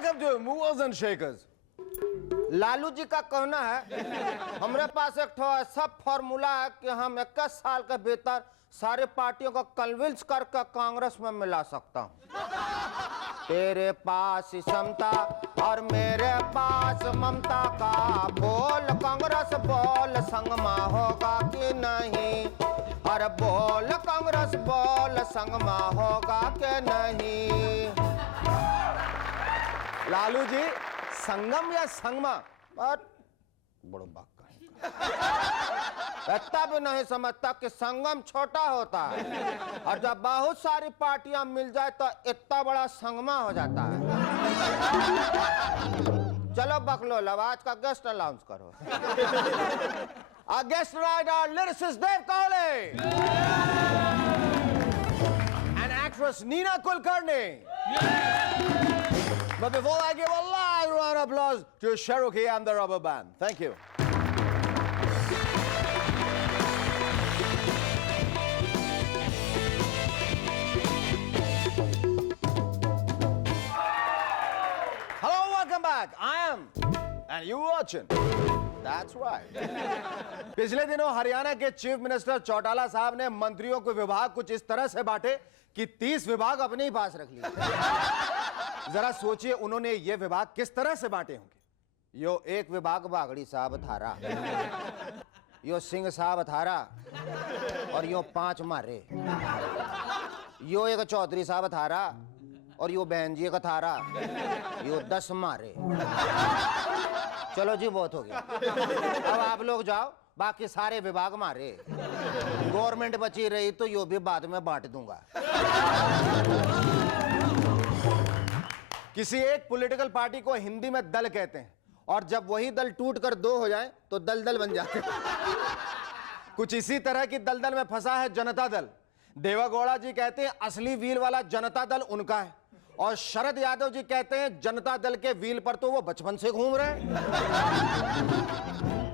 welcome to Movers and Shakers. Lalu ji का कहना है हमारे पास एक ठो ऐसा फॉर्मूला है कि हम 21 साल का वेतन सारे पार्टियों को कन्विंस करके कांग्रेस में मिला सकता हूं। तेरे पास क्षमता और मेरे पास ममता का बोल कांग्रेस बोल संगमा होगा कि नहीं। अरे बोल कांग्रेस बोल संगमा होगा कि नहीं। लालू जी संगम या संगमा बड़ो बात का इतना भी नहीं समझता कि संगम छोटा होता है और जब बहुत सारी पार्टियां मिल जाए तो इतना बड़ा संगमा हो जाता है। चलो बकलो आज का गेस्ट अनाउंस करो। Our guest tonight are lyricist Dev Kaule and actress Neena Kulkarni. But before I give a loud round of applause to Cherokee and the Rubber Band. Thank you. Hello, welcome back. I am, and you watching. That's right. पिछले दिनों हरियाणा के chief minister Chautala साहब ने मंत्रियों को विभाग कुछ इस तरह से बांटे कि 30 विभाग अपने ही पास रख लिए। जरा सोचिए उन्होंने ये विभाग किस तरह से बांटे होंगे। यो एक विभाग बागड़ी साहब थारा, यो सिंह साहब थारा और यो 5 मारे, यो एक चौधरी साहब थारा और यो बहन जी का थारा, यो 10 मारे। चलो जी बहुत हो गया, अब आप लोग जाओ, बाकी सारे विभाग मारे। गवर्नमेंट बची रही तो यो भी बाद में बांट दूंगा। किसी एक पॉलिटिकल पार्टी को हिंदी में दल कहते हैं और जब वही दल टूटकर 2 हो जाए तो दलदल बन जाते हैं। कुछ इसी तरह की दलदल में फंसा है जनता दल। देवेगौड़ा जी कहते हैं असली व्हील वाला जनता दल उनका है और शरद यादव जी कहते हैं जनता दल के व्हील पर तो वो बचपन से घूम रहे हैं।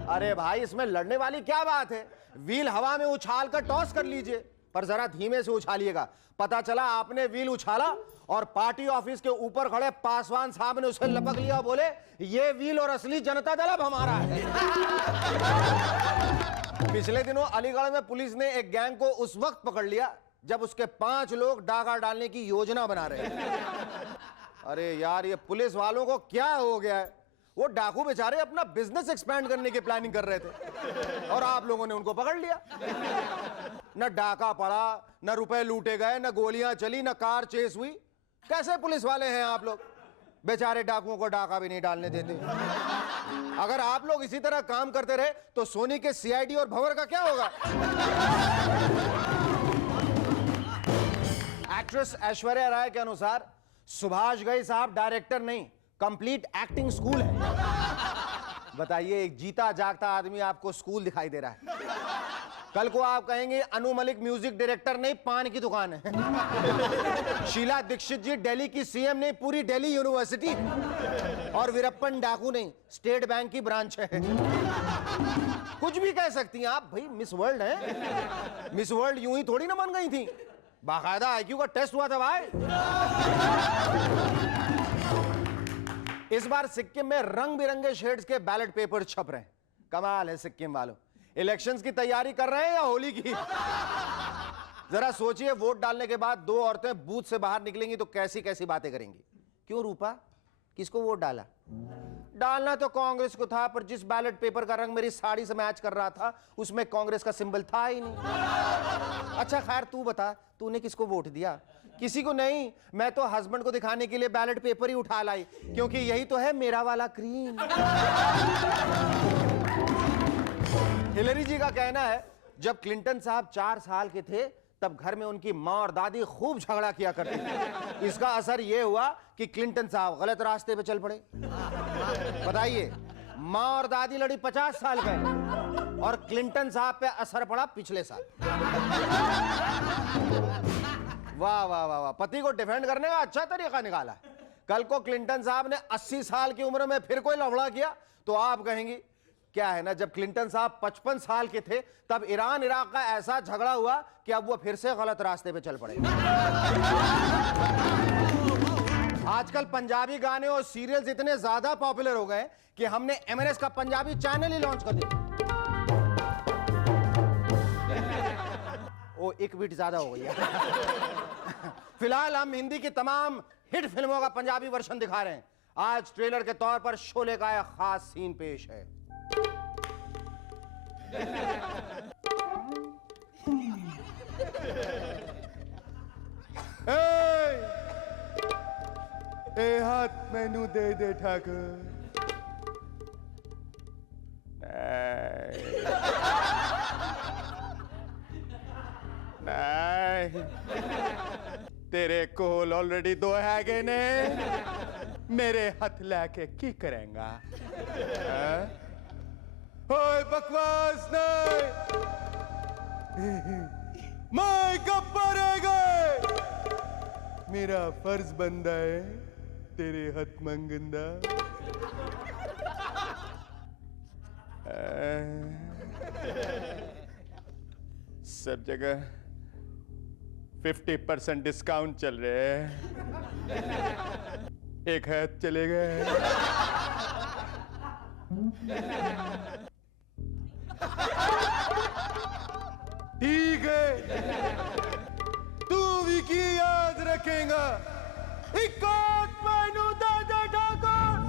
अरे भाई इसमें लड़ने वाली क्या बात है। व्हील हवा में उछाल कर टॉस कर लीजिए, पर जरा धीमे से उछालिएगा। पता चला आपने व्हील उछाला और पार्टी ऑफिस के ऊपर खड़े पासवान साहब ने उसे लपक लिया, बोले ये व्हील और असली जनता दल अब हमारा है। पिछले दिनों अलीगढ़ में पुलिस ने एक गैंग को उस वक्त पकड़ लिया जब उसके 5 लोग डाका डालने की योजना बना रहे हैं। अरे यार ये पुलिस वालों को क्या हो गया है। वो डाकू बेचारे अपना बिजनेस एक्सपेंड करने की प्लानिंग कर रहे थे और आप लोगों ने उनको पकड़ लिया। न डाका पड़ा, न रुपए लूटे गए, न गोलियां चली, न कार चेस हुई। कैसे पुलिस वाले हैं आप लोग। बेचारे डाकुओं को डाका भी नहीं डालने देते। अगर आप लोग इसी तरह काम करते रहे तो सोनी के सीआईडी और भंवर का क्या होगा। एक्ट्रेस ऐश्वर्या राय के अनुसार सुभाष घई साहब डायरेक्टर नहीं, कंप्लीट एक्टिंग स्कूल है। बताइए एक जीता जागता आदमी आपको स्कूल दिखाई दे रहा है। कल को आप कहेंगे अनु मलिक म्यूजिक डायरेक्टर नहीं, पान की दुकान है। शीला दीक्षित जी दिल्ली की सीएम नहीं, पूरी दिल्ली यूनिवर्सिटी। और वीरप्पन डाकू नहीं, स्टेट बैंक की ब्रांच है। कुछ भी कह सकती हैं आप, भाई मिस वर्ल्ड है। मिस वर्ल्ड यूं ही थोड़ी ना बन गई थी, बाकायदा आईक्यू का टेस्ट हुआ था भाई। इस बार सिक्किम में रंग बिरंगे शेड्स के बैलेट पेपर छप रहे हैं। कमाल है सिक्किम वालों, इलेक्शंस की तैयारी कर रहे हैं या होली की। जरा सोचिए वोट डालने के बाद 2 औरतें बूथ से बाहर निकलेंगी तो कैसी कैसी बातें करेंगी। क्यों रूपा, किसको वोट डाला। डालना तो कांग्रेस को था, पर जिस बैलेट पेपर का रंग मेरी साड़ी से मैच कर रहा था उसमें कांग्रेस का सिंबल था ही नहीं। अच्छा खैर तू बता, तूने किसको वोट दिया। किसी को नहीं, मैं तो हस्बैंड को दिखाने के लिए बैलेट पेपर ही उठा लाई, क्योंकि यही तो है मेरा वाला क्रीम। हिलरी जी का कहना है जब क्लिंटन साहब 4 साल के थे तब घर में उनकी माँ और दादी खूब झगड़ा किया करती थी। इसका असर यह हुआ कि क्लिंटन साहब गलत रास्ते पे चल पड़े। बताइए माँ और दादी लड़ी 50 साल पहले और क्लिंटन साहब पे असर पड़ा पिछले साल। वाह वाह वाह वाह, पति को डिफेंड करने का अच्छा तरीका निकाला। कल को क्लिंटन साहब ने 80 साल की उम्र में फिर कोई लफड़ा किया तो आप कहेंगी क्या है ना, जब क्लिंटन साहब 55 साल के थे तब ईरान इराक का ऐसा झगड़ा हुआ कि अब वो फिर से गलत रास्ते पे चल पड़े। आजकल पंजाबी गाने और सीरियल्स इतने ज्यादा पॉपुलर हो गए कि हमने एमएनएस का पंजाबी चैनल ही लॉन्च कर दिया। ओ एक बीट ज्यादा हो गई। फिलहाल हम हिंदी की तमाम हिट फिल्मों का पंजाबी वर्जन दिखा रहे हैं। आज ट्रेलर के तौर पर शोले का एक खास सीन पेश है। ए हाथ मैनू दे दे ठाकुर। नहीं तेरे कोल ऑलरेडी दो हैगे ने, मेरे हाथ लैके की करेंगा? ओए बकवास नहीं, मैं गब्बर है गए, मेरा फर्ज बनता है तेरे हाथ मंगंदा। सब जगह 50% डिस्काउंट चल रहे हैं, एक हाथ चले गए। ठीक है, तू भी की याद रखेगा, एक हाथ मैनू दे दे ठाकुर।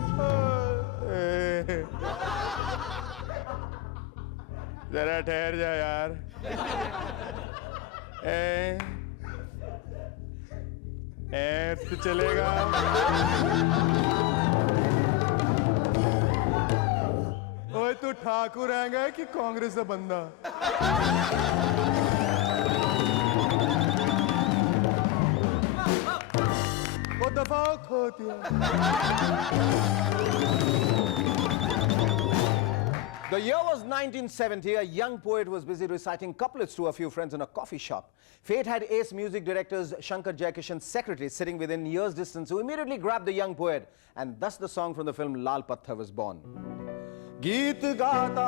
जरा ठहर जा यार। तो चलेगा। ओए तू ठाकुर आएगा कि कांग्रेस का बंदा? वो दफा खो दिया। The year was 1970. A young poet was busy reciting couplets to a few friends in a coffee shop. Fate had ace music directors Shankar Jaikishan's secretary sitting within years distance, who immediately grabbed the young poet, and thus the song from the film Lal Patthar was born. गीत गाता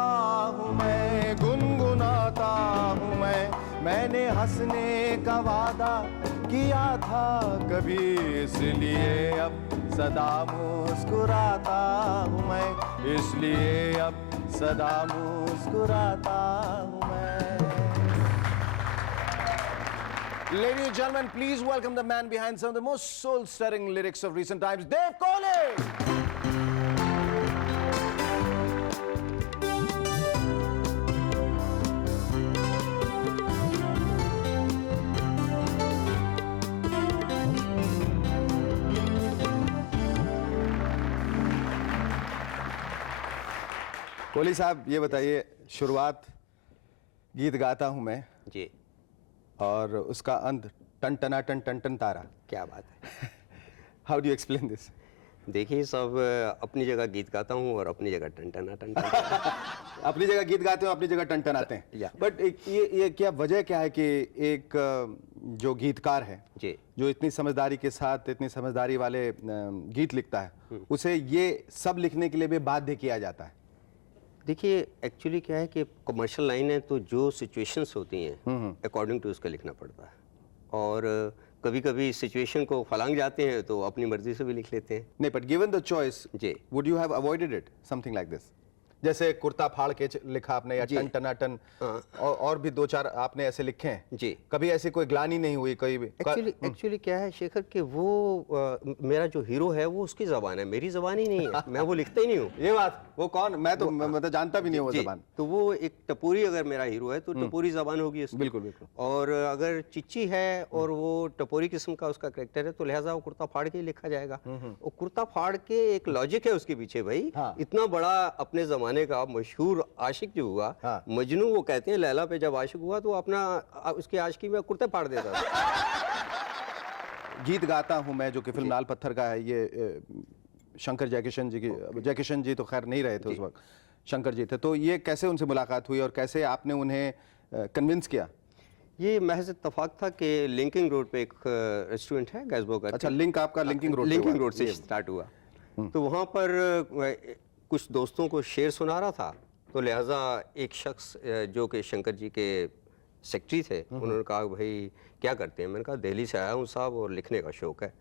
हूँ मैं, गुनगुनाता हूँ मैंने हंसने का वादा किया था कभी, इसलिए अब सदा मुस्कुराता हूँ मैं, इसलिए अब सदा मुस्कुराता हूँ मैं। Ladies and gentlemen, please welcome the man behind some of the most soul-stirring lyrics of recent times, Dave Kohli! Kohli साहब, ये बताइए, शुरुआत गीत गाता हूं मैं जी, और उसका अंत टन टना टन टन टन तारा। क्या बात है। How do you explain this? देखिए, सब अपनी जगह गीत गाता हूँ और अपनी जगह टनटना टन। अपनी जगह गीत गाते हो, अपनी जगह टन टन आते हैं। बट ये क्या वजह क्या है कि एक जो गीतकार है जी, जो इतनी समझदारी के साथ इतनी समझदारी वाले गीत लिखता है, उसे ये सब लिखने के लिए भी बाध्य किया जाता है? देखिए एक्चुअली क्या है कि कमर्शियल लाइन है, तो जो सिचुएशंस होती हैं अकॉर्डिंग टू उसका लिखना पड़ता है, और कभी कभी सिचुएशन को फलांग जाते हैं तो अपनी मर्जी से भी लिख लेते हैं। नहीं, बट गिवन द चॉइस, जी, would you have avoided it something like this? जैसे कुर्ता फाड़ के लिखा आपने, या टन टना टन, और भी दो चार आपने ऐसे लिखे हैं जी। कभी ऐसी कोई ग्लानी नहीं हुई कोई भी? एक्चुअली क्या है शेखर कि वो मेरा जो हीरो है वो उसकी जबान है, मेरी जबान ही नहीं है। मैं वो लिखता ही नहीं हूँ। ये बात, वो कौन? मैं तो मतलब जानता भी नहीं हूँ वो जबान। तो वो एक टपोरी, अगर मेरा हीरो है तो टपोरी जबान होगी उसकी। बिल्कुल बिल्कुल। और अगर चिच्ची है और वो टपोरी किस्म का उसका कैरेक्टर है, तो लिहाजा वो कुर्ता फाड़ के ही लिखा जाएगा। और कुर्ता फाड़ के एक लॉजिक है उसके पीछे भाई। इतना बड़ा अपने जमाने का मशहूर आशिक जो हुआ, मजनू, वो कहते हैं लैला पे जब आशिक हुआ तो अपना उसकी आशिकी में कुर्ते फाड़ देता था। गीत गाता हूँ मैं, जो कि फिल्म लाल पत्थर का है, ये शंकर जयकिशन जी की, जयकिशन जी तो खैर नहीं रहे थे उस वक्त, शंकर जी थे। तो ये कैसे उनसे मुलाकात हुई और कैसे आपने उन्हें कन्विंस किया? ये महज इत्तेफाक था कि लिंकिंग रोड पे एक रेस्टोरेंट है गैसबो का। अच्छा, लिंक आपका लिंकिंग रोड से स्टार्ट हुआ। तो वहाँ पर कुछ दोस्तों को शेर सुना रहा था, तो लिहाजा एक शख्स जो कि शंकर जी के सेक्रेटरी थे, उन्होंने कहा भाई क्या करते हैं? मैंने कहा दिल्ली से आया हूँ साहब और लिखने का शौक है।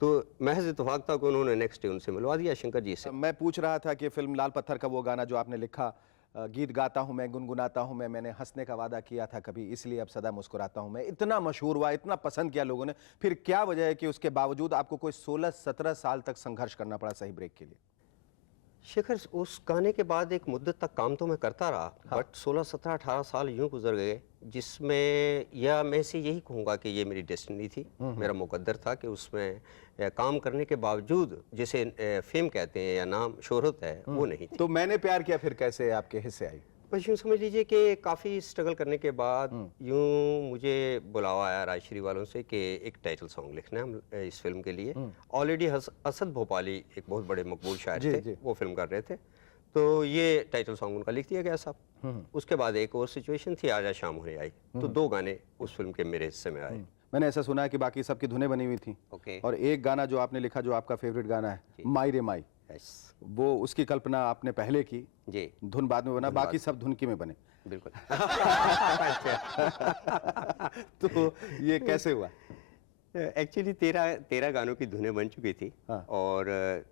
तो महज इत्तेफाक था कि उन्होंने नेक्स्ट डे उनसे मिलवा दिया शंकर जी से। मैं पूछ रहा था कि फिल्म लाल पत्थर का वो गाना जो आपने लिखा, गीत गाता हूँ मैं, गुनगुनाता हूँ मैंने हंसने का वादा किया था कभी, इसलिए अब सदा मुस्कुराता हूँ मैं, इतना मशहूर हुआ, इतना पसंद किया लोगों ने, फिर क्या वजह है कि उसके बावजूद आपको कोई 16-17 साल तक संघर्ष करना पड़ा सही ब्रेक के लिए? शेखर, उस गाने के बाद एक मुद्दत तक काम तो मैं करता रहा, बट 16, 17, 18 साल यूं गुजर गए जिसमें, या मैं से यही कहूँगा कि ये मेरी डेस्टिनी थी, मेरा मुकद्दर था कि उसमें काम करने के बावजूद जिसे फेम कहते हैं या नाम शोहरत है वो नहीं थी। तो मैंने प्यार किया फिर कैसे आपके हिस्से आई? बस यूँ समझ लीजिए कि काफ़ी स्ट्रगल करने के बाद यूँ मुझे बुलावा आया राजश्री वालों से कि एक टाइटल सॉन्ग लिखना है हम इस फिल्म के लिए। ऑलरेडी असद भोपाली एक बहुत बड़े मकबूल शायर थे, वो फिल्म कर रहे थे, तो ये टाइटल सॉन्ग उनका लिख दिया गया साहब। उसके बाद एक और सिचुएशन थी, आजा शाम होने आई, तो 2 गाने उस फिल्म के मेरे हिस्से में आए। मैंने ऐसा सुना है कि बाकी सबकी धुनें बनी हुई थी, और एक गाना जो आपने लिखा जो आपका फेवरेट गाना है, माई रे माई, वो उसकी कल्पना आपने पहले की जी, धुन बाद में बना, बाकी सब धुनकी में बने। बिल्कुल। तो ये कैसे हुआ? एक्चुअली 13 गानों की धुनें बन चुकी थी। और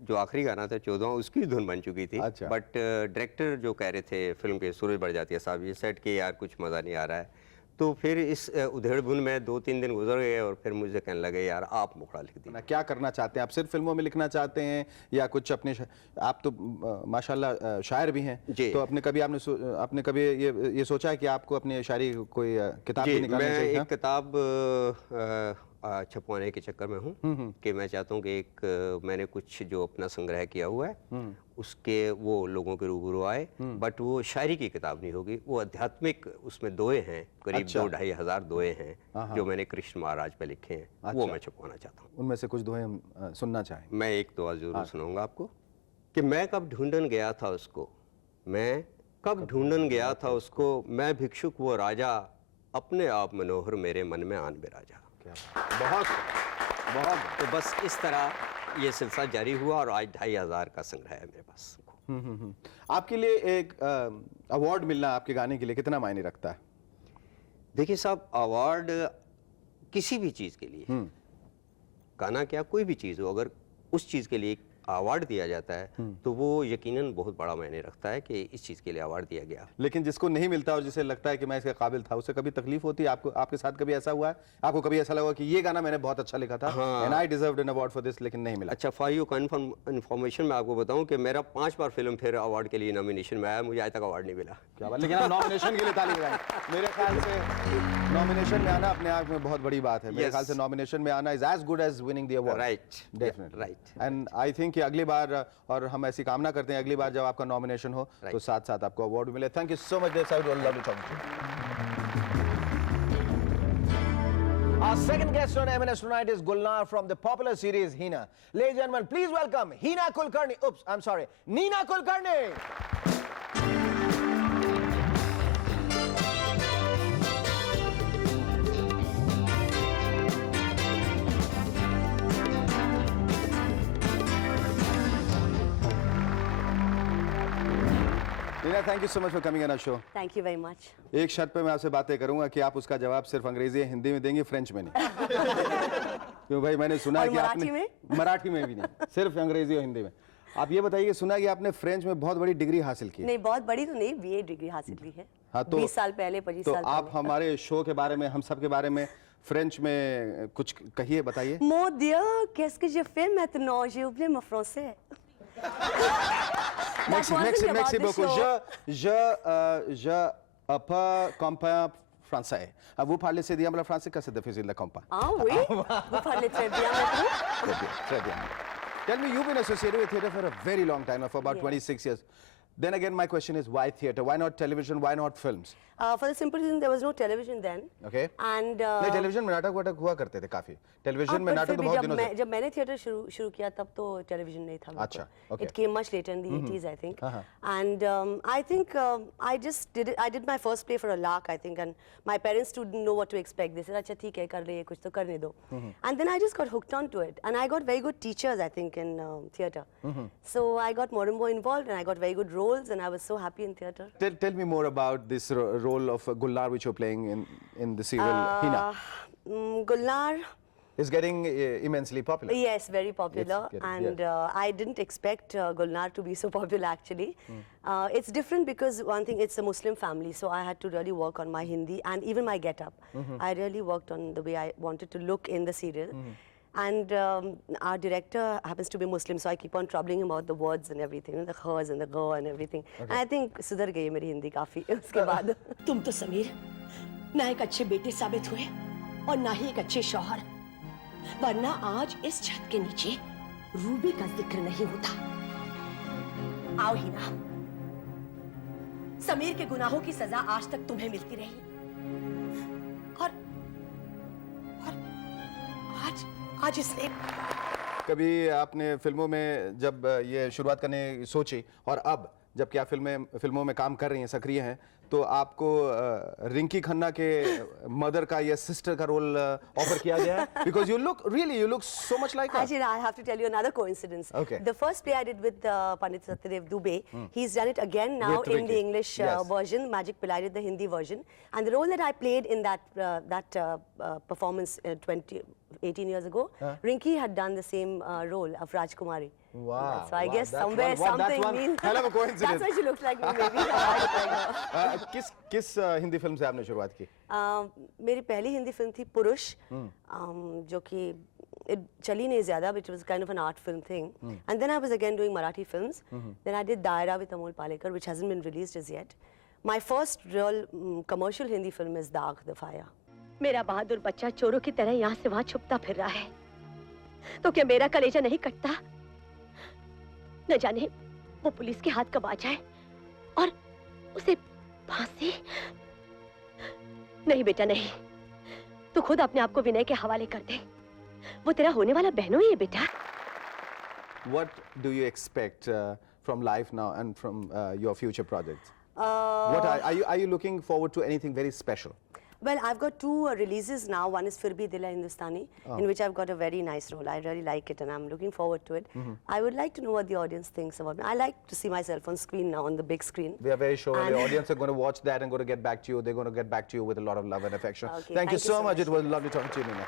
जो आखिरी गाना था 14 उसकी धुन बन चुकी थी। अच्छा। बट डायरेक्टर जो कह रहे थे फिल्म के, सूरज बड़जात्या साहब, ये सेट के यार कुछ मज़ा नहीं आ रहा है, तो फिर इस उधेड़-बुन में 2-3 दिन गुजर गए और फिर मुझे कहने लगे यार आप मुखड़ा लिख दीजिए। क्या करना चाहते हैं आप? सिर्फ फिल्मों में लिखना चाहते हैं या कुछ अपने आप तो माशाल्लाह शायर भी हैं, तो आपने कभी ये सोचा है कि आपको अपनी शायरी कोई किताब भी निकालनी चाहिए? मैं एक किताब छपवाने के चक्कर में हूँ कि मैं चाहता हूँ कि एक मैंने कुछ जो अपना संग्रह किया हुआ है उसके वो लोगों के रूबरू आए, बट वो शायरी की किताब नहीं होगी, वो आध्यात्मिक, उसमें दोहे हैं, करीब 2-2.5 हज़ार दोहे हैं जो मैंने कृष्ण महाराज पे लिखे हैं, वो मैं छपवाना चाहता हूँ। उनमें से कुछ दोहे हम सुनना चाहें? मैं एक दुआ जरूर सुनाऊंगा आपको कि मैं कब ढूंढन गया था उसको, मैं कब ढूंढन गया था उसको, मैं भिक्षुक वो राजा, अपने आप मनोहर मेरे मन में आन बिराजा। बहुत बहुत। तो बस इस तरह ये सिलसिला जारी हुआ और आज 2.5 हज़ार का संग्रह है मेरे पास। आपके लिए एक अवार्ड मिलना आपके गाने के लिए कितना मायने रखता है? देखिए साहब, अवार्ड किसी भी चीज़ के लिए, गाना क्या कोई भी चीज़ हो, अगर उस चीज़ के लिए अवार्ड दिया जाता है तो वो यकीनन बहुत बड़ा मायने रखता है कि इस चीज़ के लिए अवार्ड दिया गया। लेकिन जिसको नहीं मिलता और जिसे लगता है कि मैं इसके काबिल था, उसे कभी तकलीफ होती है? आपको, आपके साथ कभी ऐसा हुआ है? आपको कभी ऐसा लगा कि ये गाना मैंने बहुत अच्छा लिखा था and I deserved an award for this, लेकिन नहीं मिला? अच्छा, फॉर योर इन्फॉर्मेशन मैं आपको बताऊं कि मेरा 5 बार फिल्म फेयर अवार्ड के लिए नॉमिनेशन में आया, मुझे आज तक अवार्ड नहीं मिला। क्या बात, लेकिन आप नॉमिनेशन के लिए ताली बजाएं। मेरे ख्याल से नॉमिनेशन में आना अपने आप में बहुत बड़ी बात है। मेरे ख्याल से नॉमिनेशन में आना is as good as winning the award. Right, definitely right. And I think कि अगली बार, और हम ऐसी कामना करते हैं अगली बार जब आपका नॉमिनेशन हो तो साथ साथ आपको अवार्ड मिले। Thank you so much Dev साहब, lovely talking to you. Our second guest on M&S tonight is Gulnar from the popular series Hina. Ladies and gentlemen, please welcome Hina Kulkarni. Oops, I'm sorry, Neena Kulkarni. Neena, thank you so much for coming on our show. Thank you very much. एक शर्त पे मैं आपसे बातें करूंगा कि आप उसका जवाब सिर्फ अंग्रेजी या हिंदी में देंगे, फ्रेंच में नहीं। क्यों भाई, मैंने सुना है कि आपने मराठी में भी नहीं, सिर्फ अंग्रेजी और हिंदी में। आप ये बताइए कि सुना है कि आपने फ्रेंच में बहुत बड़ी डिग्री हासिल की? नहीं, बहुत बड़ी तो नहीं, बीए डिग्री हासिल की है। हाँ, तो 20 साल पहले, 25 तो साल पहले। आप हमारे शो के बारे में, हम सब के बारे में फ्रेंच में कुछ कहिए, बताइए। Mon Dieu, qu'est-ce que je fais maintenant? J'ai oublié mon français. Merci beaucoup. Je comprends français. Vous parlez c'est bien le français que c'est difficile de comprendre. Ah oui, vous parlez très bien maintenant. Très bien, très bien. Tell me, you've been associated with theatre for a very long time, for about 26 years. Then again, my question is, why theatre? Why not television? Why not films? For the simple reason there was no television then. Okay. And नहीं, television में नाटक वाटक हुआ करते थे काफी। Television में नाटक तो बहुत दिनों से। जब मैंने थिएटर शुरू किया तब तो टेलीविजन नहीं था। अच्छा, okay. It came much later in the 80s, I think. And I think I just did it. I did my first play for a lark, I think, and my parents didn't know what to expect. They said, "अच्छा ठीक है, कर ले कुछ तो करने दो." And then I just got hooked onto it, and I got very good teachers, I think, in theatre. So I got more and more involved, and I got very good roles, and I was so happy in theatre. Tell me more about this role of Gulnar which you're playing in the serial Hina Gulnar. is getting immensely popular. Yes, very popular, It's getting- and I didn't expect Gulnar to be so popular actually. It's different because one thing, it's a Muslim family, so I had to really work on my Hindi and even my get-up. I really worked on the way I wanted to look in the serial. And our director happens to be Muslim, so I keep on troubling him about the words and everything, the khas and the go and everything. And I think सुधर गई मेरी हिंदी काफी उसके बाद. तुम तो समीर ना एक अच्छे बेटे साबित हुए और ना ही एक अच्छे शौहर, वरना आज इस छत के नीचे रूबी का जिक्र नहीं होता. आओ हिना, समीर के गुनाहों की सजा आज तक तुम्हें मिलती रही और आज इसने कभी आपने फिल्मों में जब ये शुरुआत करने की सोची और अब जबकि आप फिल्मों में काम कर रही हैं, सक्रिय हैं, तो आपको रिंकी खन्ना के मदर का या सिस्टर का रोल ऑफर किया गया है? Because you look so much like her. Actually, I have to tell you another coincidence. Okay. The first play I did with Pandit Satyadev Dubey, he's done it again now With in Ricky. the English Yes. version. Magic Pillai did the Hindi version. And the role that I played in that performance 18 years ago, Rinki had done the same role of Rajkumari. Wow. So I Wow, guess that's somewhere one- that's something one means... hell of a coincidence. That's why she looks like me, maybe. किस Hindi film से आपने शुरुआत की? मेरी पहली Hindi film थी पुरुष, जो कि चली नहीं ज़्यादा, which was kind of an art film thing. And then I was again doing Marathi films. Then I did Daira with Amol Palekar, which hasn't been released as yet. My first real commercial Hindi film is Daag, The Fire. मेरा बहादुर बच्चा चोरों की तरह यहाँ से वहाँ छुपता फिर रहा है, तो क्या मेरा कलेजा नहीं कटता? न जाने वो पुलिस के हाथ कब आ जाए और उसे फांसी? नहीं बेटा नहीं, तू खुद अपने आप को विनय के हवाले कर दे. वो तेरा होने वाला बहनों ही है बेटा. What do you expect from life now and from your future projects? What are you looking forward to anything very special? Well, I've got two releases now. One is Fir Bhi Dil Hai Hindustani, in which I've got a very nice role. I really like it and I'm looking forward to it. I would like to know what the audience thinks about me. I like to see myself on screen now, on the big screen. We are very sure And- the audience are going to watch that and going to get back to you. They're going to get back to you with a lot of love and affection. Okay, Thank you so much. It was lovely talking to you, Nina.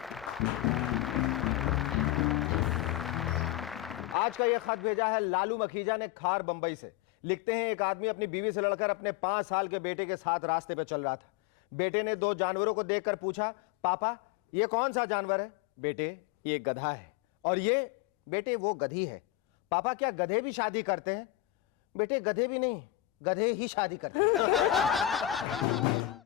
आज का ये खत भेजा है लालू मखीजा ने खार बंबई से. लिखते हैं, एक आदमी अपनी बीवी से लड़कर अपने 5 साल के बेटे के साथ रास्ते पे चल रहा था. बेटे ने 2 जानवरों को देखकर पूछा, पापा ये कौन सा जानवर है? बेटे ये गधा है. और ये? बेटे वो गधी है. पापा क्या गधे भी शादी करते हैं? बेटे गधे भी नहीं, गधे ही शादी करते हैं.